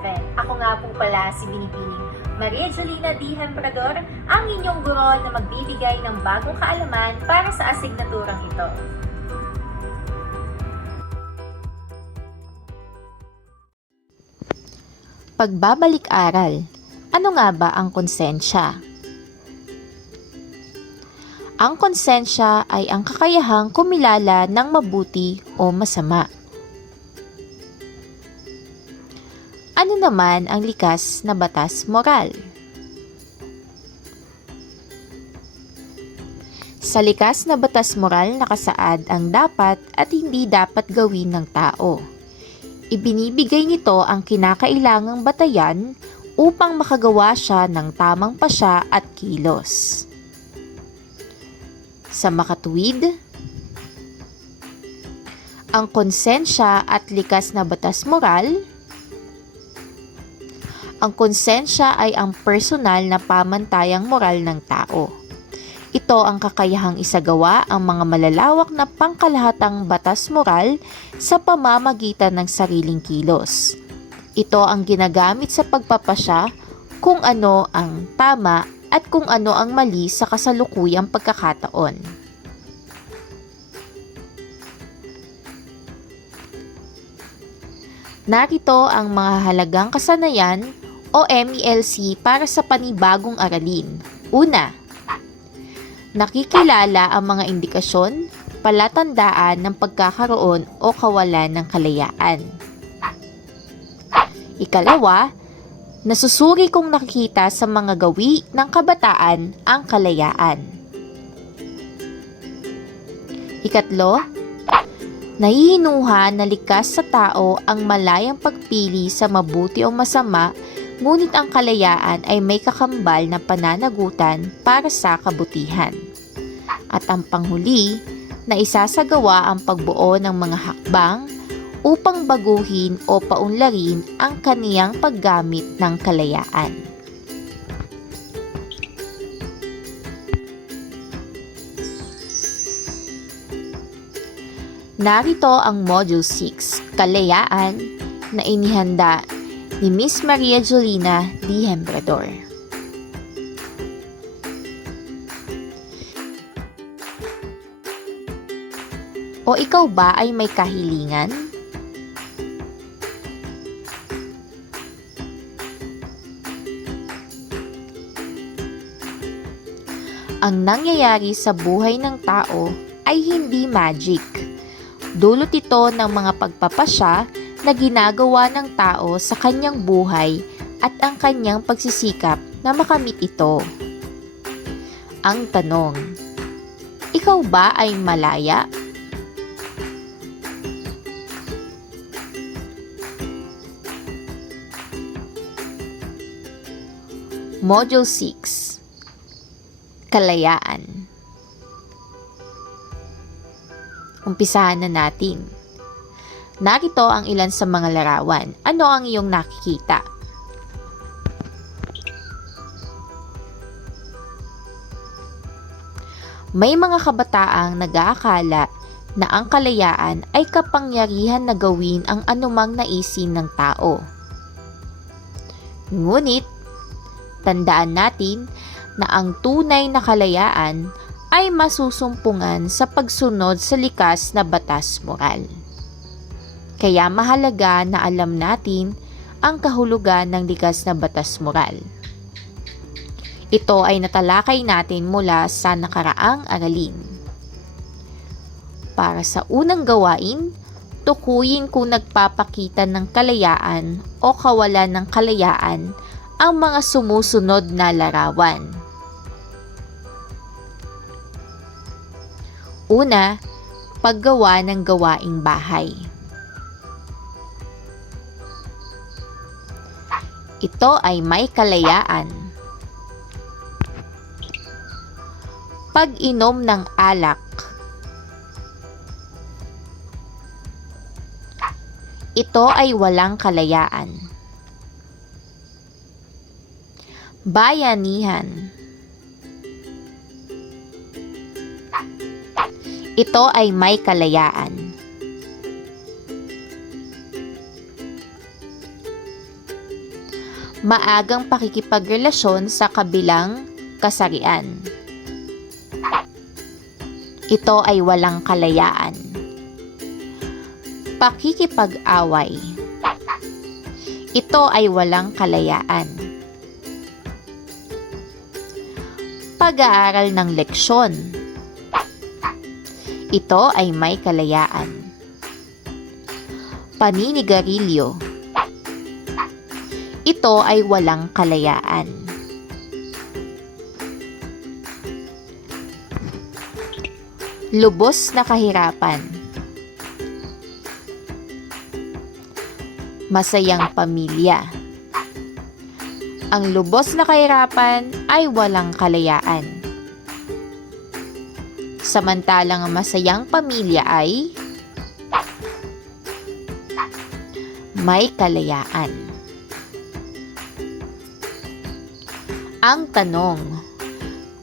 Eleven. Ako nga po pala si Binibining Maria Jolina D. Hemprador, ang inyong guro na magbibigay ng bagong kaalaman para sa asignaturang ito. Pagbabalik-aral, ano nga ba ang konsensya? Ang konsensya ay ang kakayahang kumilala ng mabuti o masama Ano naman ang likas na batas moral? Sa likas na batas moral nakasaad ang dapat at hindi dapat gawin ng tao. Ibinibigay nito ang kinakailangang batayan upang makagawa siya ng tamang pasya at kilos. Sa makatuwid, ang konsensya at likas na batas moral, ang konsensya ay ang personal na pamantayang moral ng tao. Ito ang kakayahang isagawa ang mga malalawak na pangkalahatang batas moral sa pamamagitan ng sariling kilos. Ito ang ginagamit sa pagpapasya kung ano ang tama at kung ano ang mali sa kasalukuyang pagkakataon. Narito ang mga halagang kasanayan o MELC para sa panibagong aralin. Una, nakikilala ang mga indikasyon, palatandaan ng pagkakaroon o kawalan ng kalayaan. Ikalawa, nasusuri kong nakikita sa mga gawi ng kabataan ang kalayaan. Ikatlo, nahihinuha na likas sa tao ang malayang pagpili sa mabuti o masama ngunit ang kalayaan ay may kakambal na pananagutan para sa kabutihan. At ang panghuli, na isasagawa ang pagbuo ng mga hakbang upang baguhin o paunlarin ang kaniyang paggamit ng kalayaan. Narito ang Module 6, Kalayaan, na inihanda ni Miss Maria Jolina D. Hembrador. O ikaw ba ay may kahilingan? Ang nangyayari sa buhay ng tao ay hindi magic. Dulot ito ng mga pagpapasya na ginagawa ng tao sa kanyang buhay at ang kanyang pagsisikap na makamit ito. Ang tanong, ikaw ba ay malaya? Module 6 Kalayaan Umpisahan na natin. Narito ang ilan sa mga larawan. Ano ang iyong nakikita? May mga kabataang nag-aakala na ang kalayaan ay kapangyarihan na gawin ang anumang naisin ng tao. Ngunit, tandaan natin na ang tunay na kalayaan ay masusumpungan sa pagsunod sa likas na batas moral. Kaya mahalaga na alam natin ang kahulugan ng likas na batas moral. Ito ay natalakay natin mula sa nakaraang aralin. Para sa unang gawain, tukuyin kung nagpapakita ng kalayaan o kawalan ng kalayaan ang mga sumusunod na larawan. Una, paggawa ng gawaing bahay. Ito ay may kalayaan. Pag-inom ng alak. Ito ay walang kalayaan. Bayanihan. Ito ay may kalayaan. Maagang pakikipagrelasyon sa kabilang kasarian. Ito ay walang kalayaan. Pakikipag-away. Ito ay walang kalayaan. Pag-aaral ng leksyon. Ito ay may kalayaan. Paninigarilyo. Ito ay walang kalayaan. Lubos na kahirapan. Masayang pamilya. Ang lubos na kahirapan ay walang kalayaan. Samantalang ang masayang pamilya ay may kalayaan. Ang tanong,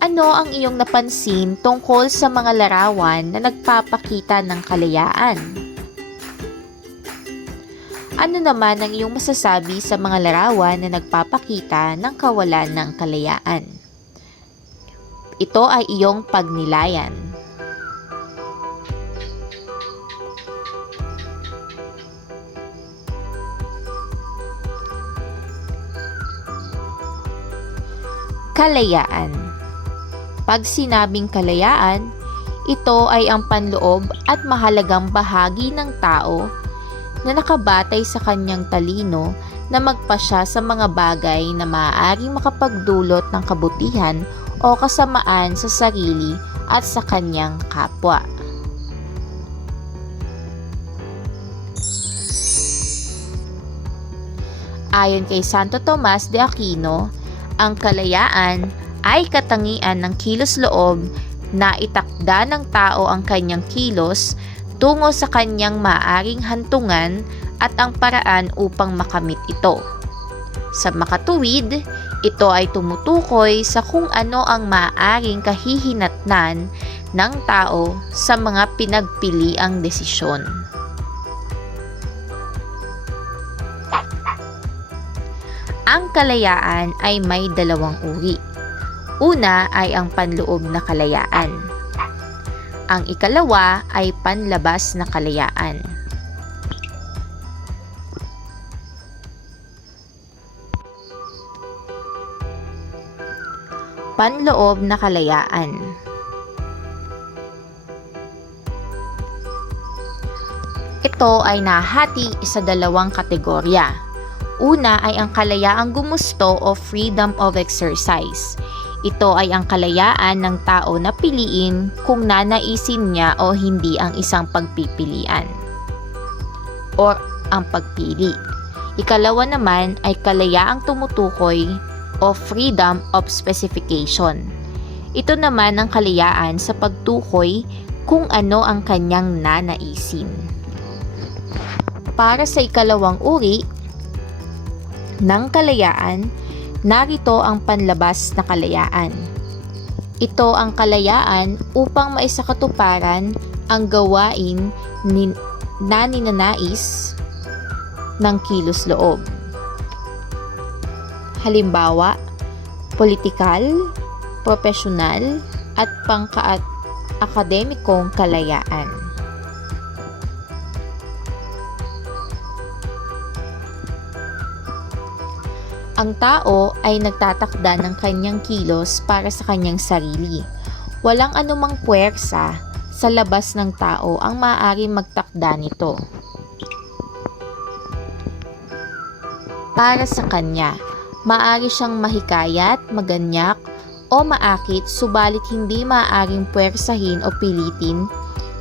ano ang iyong napansin tungkol sa mga larawan na nagpapakita ng kalayaan? Ano naman ang iyong masasabi sa mga larawan na nagpapakita ng kawalan ng kalayaan? Ito ay iyong pagnilayan. Kalayaan Pag sinabing kalayaan, ito ay ang panloob at mahalagang bahagi ng tao na nakabatay sa kanyang talino na magpasya sa mga bagay na maaaring makapagdulot ng kabutihan o kasamaan sa sarili at sa kanyang kapwa. Ayon kay Santo Tomas de Aquino, ang kalayaan ay katangian ng kilos loob na itakda ng tao ang kanyang kilos tungo sa kanyang maaring hantungan at ang paraan upang makamit ito. Sa makatuwid, ito ay tumutukoy sa kung ano ang maaaring kahihinatnan ng tao sa mga pinagpiliang desisyon. Ang kalayaan ay may dalawang uri. Una ay ang panloob na kalayaan. Ang ikalawa ay panlabas na kalayaan. Panloob na kalayaan. Ito ay nahati sa dalawang kategorya. Una ay ang kalayaang gumusto o freedom of exercise. Ito ay ang kalayaan ng tao na piliin kung nanaisin niya o hindi ang isang pagpipilian. Or ang pagpili. Ikalawa naman ay kalayaang tumutukoy o freedom of specification. Ito naman ang kalayaan sa pagtukoy kung ano ang kanyang nanaisin. Para sa ikalawang uri ng kalayaan, narito ang panlabas na kalayaan. Ito ang kalayaan upang maisakatuparan ang gawain ni, na ninanais ng kilos loob. Halimbawa, politikal, profesional, at pangka-akademikong kalayaan. Ang tao ay nagtatakda ng kanyang kilos para sa kanyang sarili. Walang anumang puwersa sa labas ng tao ang maaaring magtakda nito. Para sa kanya, maaari siyang mahikayat, maganyak, o maakit subalit hindi maaaring puwersahin o pilitin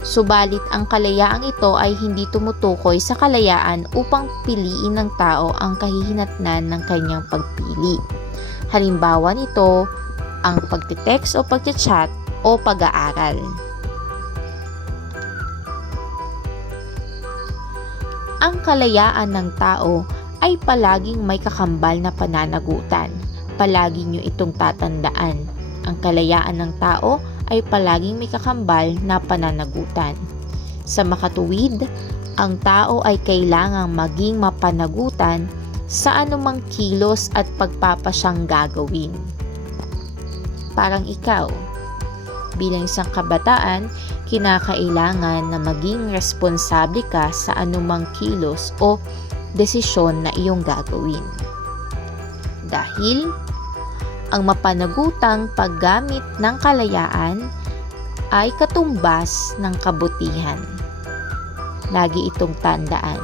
Subalit ang kalayaang ito ay hindi tumutukoy sa kalayaan upang piliin ng tao ang kahihinatnan ng kanyang pagpili. Halimbawa nito, ang pagtitext o pagchat o pag-aaral. Ang kalayaan ng tao ay palaging may kakambal na pananagutan. Palagi nyo itong tatandaan. Ang kalayaan ng tao ay palaging may kakambal na pananagutan. Sa makatuwid, ang tao ay kailangang maging mapanagutan sa anumang kilos at pagpapasyang gagawin. Parang ikaw, bilang isang kabataan, kinakailangan na maging responsable ka sa anumang kilos o desisyon na iyong gagawin. Dahil ang mapanagutang paggamit ng kalayaan ay katumbas ng kabutihan. Lagi itong tandaan.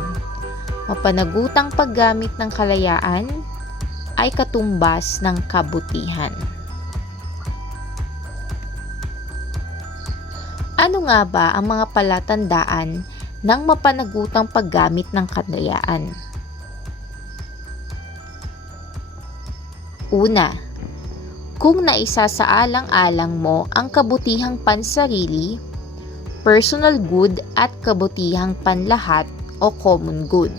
Mapanagutang paggamit ng kalayaan ay katumbas ng kabutihan. Ano nga ba ang mga palatandaan ng mapanagutang paggamit ng kalayaan? Una, kung naisasaalang-alang mo ang kabutihang pansarili, personal good at kabutihang panlahat o common good.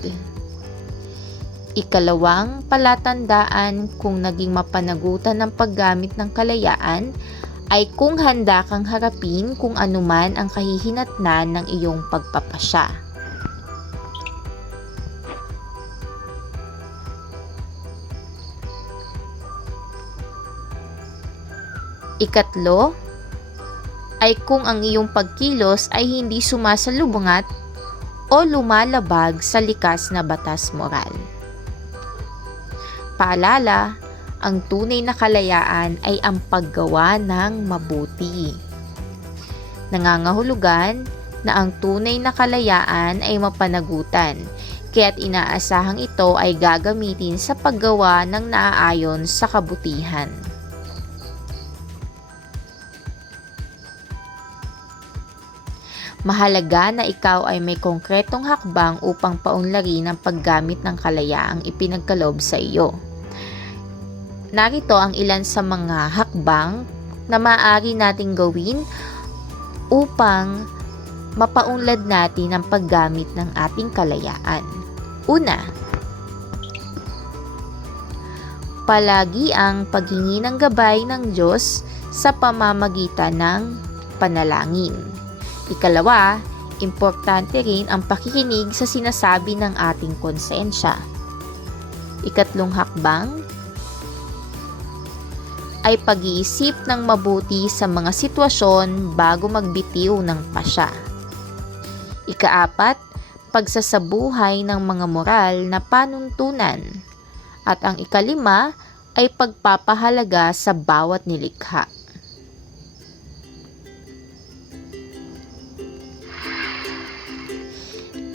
Ikalawang palatandaan kung naging mapanagutan ng paggamit ng kalayaan ay kung handa kang harapin kung anuman ang kahihinatnan ng iyong pagpapasya. Ikatlo, ay kung ang iyong pagkilos ay hindi sumasalubungat o lumalabag sa likas na batas moral. Paalala, ang tunay na kalayaan ay ang paggawa ng mabuti. Nangangahulugan na ang tunay na kalayaan ay mapanagutan, kaya't inaasahang ito ay gagamitin sa paggawa ng naaayon sa kabutihan. Mahalaga na ikaw ay may konkretong hakbang upang paunlarin ang paggamit ng kalayaang ipinagkalob sa iyo. Narito ang ilan sa mga hakbang na maaari nating gawin upang mapaunlad natin ang paggamit ng ating kalayaan. Una, palagi ang paghingi ng gabay ng Diyos sa pamamagitan ng panalangin. Ikalawa, importante rin ang pakikinig sa sinasabi ng ating konsensya. Ikatlong hakbang ay pag-iisip ng mabuti sa mga sitwasyon bago magbitiw ng pasya. Ikaapat, pagsasabuhay ng mga moral na panuntunan. At ang ikalima ay pagpapahalaga sa bawat nilikha.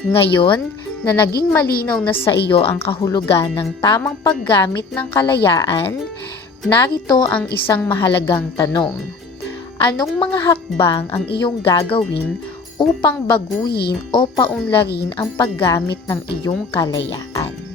Ngayon na naging malinaw na sa iyo ang kahulugan ng tamang paggamit ng kalayaan, narito ang isang mahalagang tanong. Anong mga hakbang ang iyong gagawin upang baguhin o paunlarin ang paggamit ng iyong kalayaan?